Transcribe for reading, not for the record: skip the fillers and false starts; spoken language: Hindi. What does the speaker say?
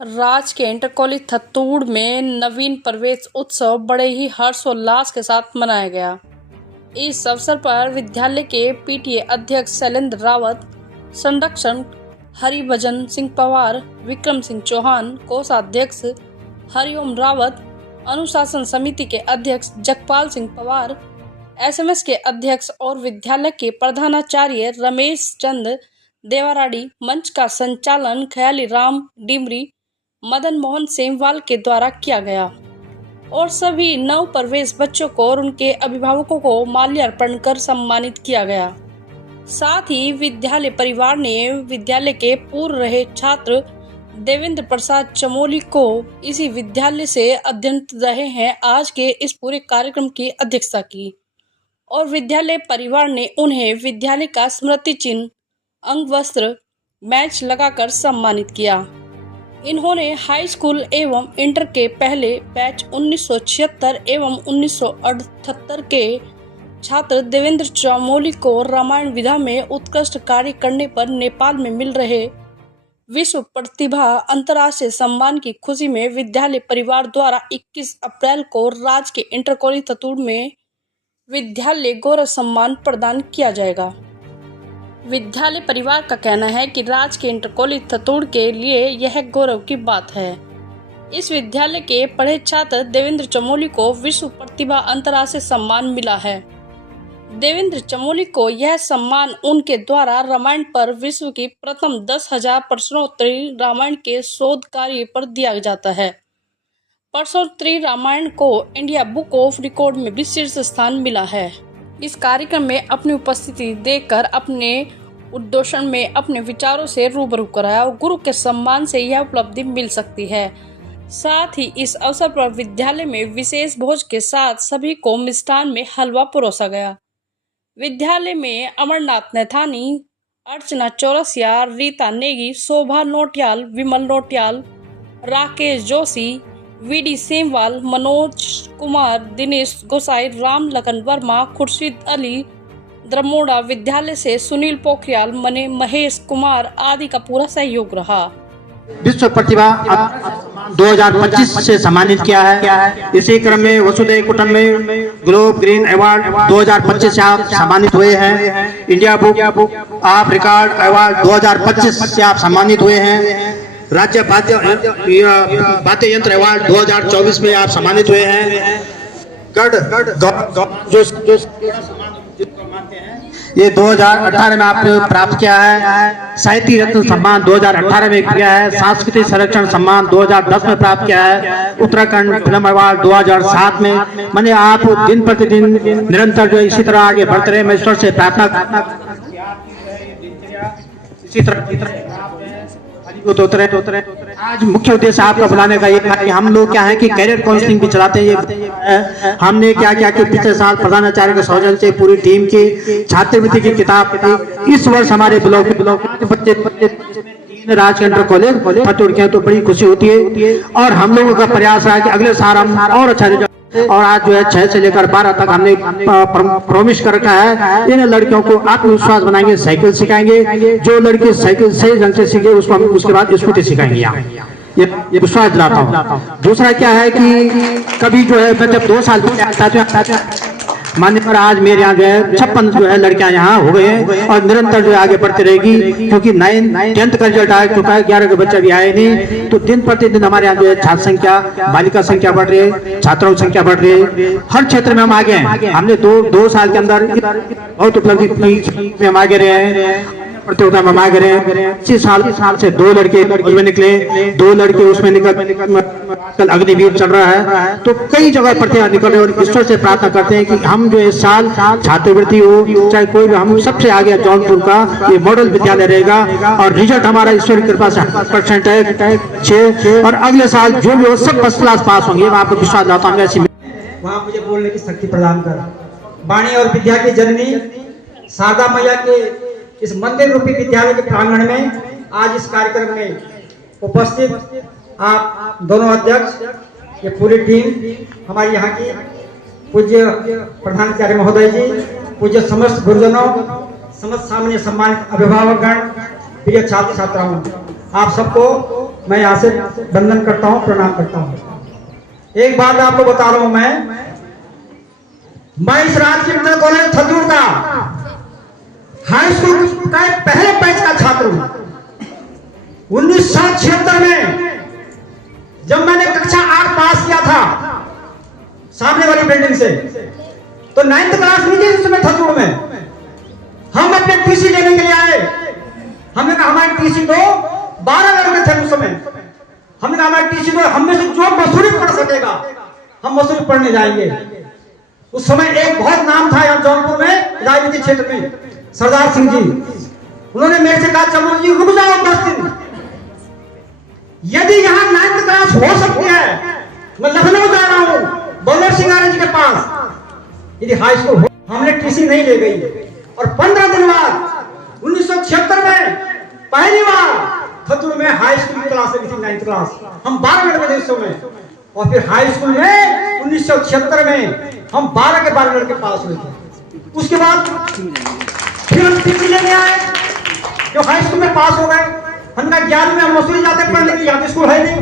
राज के इंटर कॉलेज थत्तूड़ में नवीन प्रवेश उत्सव बड़े ही हर्षोल्लास के साथ मनाया गया। इस अवसर पर विद्यालय के पीटीए अध्यक्ष शैलेंद्र रावत, संरक्षक हरिभजन सिंह पवार, विक्रम सिंह चौहान, कोषाध्यक्ष हरिओम रावत, अनुशासन समिति के अध्यक्ष जगपाल सिंह पवार, एसएमएस के अध्यक्ष और विद्यालय के प्रधानाचार्य रमेश चंद देवराड़ी, मंच का संचालन ख्याली राम डिमरी, मदन मोहन सेमवाल के द्वारा किया गया और सभी नव प्रवेश बच्चों को और उनके अभिभावकों को माल्यार्पण कर सम्मानित किया गया। साथ ही विद्यालय परिवार ने विद्यालय के पूर्व रहे छात्र देवेंद्र प्रसाद चमोली को इसी विद्यालय से अध्ययनरत रहे हैं आज के इस पूरे कार्यक्रम की अध्यक्षता की और विद्यालय परिवार ने उन्हें विद्यालय का स्मृति चिन्ह, अंग वस्त्र, मैच लगाकर सम्मानित किया। इन्होंने हाई स्कूल एवं इंटर के पहले बैच 1976 एवं 1978 के छात्र देवेंद्र चमोली को रामायण विधा में उत्कृष्ट कार्य करने पर नेपाल में मिल रहे विश्व प्रतिभा अंतर्राष्ट्रीय सम्मान की खुशी में विद्यालय परिवार द्वारा 21 अप्रैल को राज के इंटर कॉलेज थत्तूड़ में विद्यालय गौरव सम्मान प्रदान किया जाएगा। विद्यालय परिवार का कहना है कि राज के इंटर कॉलेज थत्तूड़ के लिए यह गौरव की बात है। इस विद्यालय के पढ़े छात्र देवेंद्र चमोली को विश्व प्रतिभा अंतर्राष्ट्रीय सम्मान मिला है। देवेंद्र चमोली को यह सम्मान उनके द्वारा रामायण पर विश्व की प्रथम 10,000 प्रश्नोत्तरी रामायण के शोध कार्य पर दिया जाता है। प्रश्नोत्तरी रामायण को इंडिया बुक ऑफ रिकॉर्ड में भी शीर्ष स्थान मिला है। इस कार्यक्रम में अपनी उपस्थिति देकर अपने उद्घोषण में अपने विचारों से रूबरू कराया और गुरु के सम्मान से यह उपलब्धि मिल सकती है। साथ ही इस अवसर पर विद्यालय में विशेष भोज के साथ सभी को मिष्ठान में हलवा परोसा गया। विद्यालय में अमरनाथ नैथानी, अर्चना चौरसिया, रीता नेगी, शोभा नोटियाल, विमल नोटियाल, राकेश जोशी, वीडी सेमवाल, मनोज कुमार, दिनेश गोसाई, राम लखन वर्मा, खुर्शीद अली द्रमोड़ा, विद्यालय से सुनील पोखरियाल, महेश कुमार आदि का पूरा सहयोग रहा। विश्व प्रतिभा 2025 से सम्मानित किया है। इसी क्रम में वसुधैव कुटुंब में ग्लोब ग्रीन अवार्ड 2025 से आप सम्मानित हुए हैं। India book of record award 2025 से आप सम्मानित हुए हैं। राज्य वाद्य यंत्र अवार्ड 2024 में आप सम्मानित हुए हैं। ये 2018 में आपने प्राप्त किया है। साहित्य रत्न सम्मान 2018 में किया है। सांस्कृतिक संरक्षण सम्मान 2010 में प्राप्त किया है। उत्तराखंड फिल्म अवार्ड 2007 में। मैंने आप दिन प्रतिदिन निरंतर जो इसी तरह आगे बढ़ते रहे, मैं ईश्वर से प्रार्थना इसी तरह आज मुख्य उद्देश्य आपका बुलाने का ये था कि हम लोग क्या है कि कैरियर काउंसलिंग भी चलाते हैं। हमने क्या किया कि पिछले साल प्रधानाचार्य के सौजन्य से पूरी टीम की छात्रवृत्ति की किताब थी। इस वर्ष हमारे ब्लॉक बच्चे राज के इंटर कॉलेज थत्तूड़ के, तो बड़ी खुशी होती है और हम लोगों का प्रयास है कि अगले साल हम और अच्छा रिजल्ट। और आज जो है 6 से लेकर 12 तक हमने प्रॉमिस कर रखा है। इन लड़कियों को आत्मविश्वास बनाएंगे, साइकिल सिखाएंगे। जो लड़की साइकिल सही ढंग से सीखे उसको हम उसके बाद स्कूटी सिखाएंगे। यहाँ ये विश्वास दिलाता हूँ। दूसरा क्या है कि कभी जो है मैं जब 2 साल मानने पर आज मेरे यहाँ जो है 56 जो है लड़कियां यहाँ हो गए हैं और निरंतर जो है आगे बढ़ती रहेगी, क्योंकि 9th का रिजल्ट आ चुका है। 11 के बच्चे भी आए नहीं, तो दिन प्रतिदिन हमारे यहाँ जो है छात्र संख्या, बालिका संख्या बढ़ रही है, छात्रों की संख्या बढ़ रही है। हर क्षेत्र में हम आगे हैं। हमने दो साल के अंदर बहुत उपलब्धि में हम आगे रहे हैं। प्रतियोगिता में आगे रहे। इसी साल से 2 लड़के उसमें निकले, 2 लड़के उसमें निकल अग्निवीर चल रहा है। तो कई जगह प्रतिभा निकल रहे और ईश्वर से प्रार्थना करते हैं कि हम जो इस साल छात्रवृत्ति हो चाहे कोई भी, हम सबसे आगे जौनपुर का ये मॉडल विद्यालय रहेगा और रिजल्ट हमारा ईश्वर की कृपा से 100% है 6 और अगले साल जो भी हो सब फर्स्ट क्लास पास होंगे। मैं आपको विश्वास दिलाता हूँ। वहाँ मुझे बोलने की शक्ति प्रदान कर। वाणी और विद्या की जननी शारदा मैया के इस मंदिर रूपी विद्यालय के प्रांगण में आज इस कार्यक्रम में उपस्थित आप दोनों अध्यक्ष, ये पूरी टीम, हमारी यहाँ की पूज्य प्रधानाचार्य महोदय जी, पूज्य समस्त गुरुजनों, समस्त सामान्य सम्मानित अभिभावकगण, प्रिय छात्र छात्राओं, आप सबको मैं यहाँ से वंदन करता हूँ, प्रणाम करता हूँ। एक बात आपको बता रहा हूँ, मैं इस राजकीय विद्यालय कॉलेज थतूर का हाई स्कूल का पहले बैच का छात्र हूँ। 1976 में जब मैंने कक्षा 8 पास किया था सामने वाली बिल्डिंग से, तो 9th क्लास में थी उस समय थतूर में। हम अपने टीसी लेने के लिए आए। हमने कहा हमारी टीसी दो, 12 लड़के थे उस समय। हमने कहा हमारी टीसी दो, हम में से जो मसूरी पढ़ सकेगा हम मसूरी पढ़ने जाएंगे। उस समय एक बहुत नाम था यहाँ जौनपुर में राजनीतिक क्षेत्र में, सरदार सिंह जी। उन्होंने मेरे से कहा चलो जी रुक जाओ 10 दिन, यदि यहाँ 9th क्लास हो सकती है मैं लखनऊ जा रहा हूँ बल्लभ सिंह जी के पास, यदि हाई स्कूल हो। हमने टीसी नहीं ले गई और 15 दिन बाद 1976 में पहली बार थतूर में हाई स्कूल की क्लास लगी थी 9th क्लास। हम 12 लड़के थे उस समय, और फिर हाई स्कूल में 1976 में हम 12 के 12 लड़के पास हुए थे। उसके बाद फिर हम टीसी लेने आए, जो हाई स्कूल में पास हो गए। हमने 11वीं में हम मसूरी जाते पढ़ने के लिए, यहाँ स्कूल है नहीं।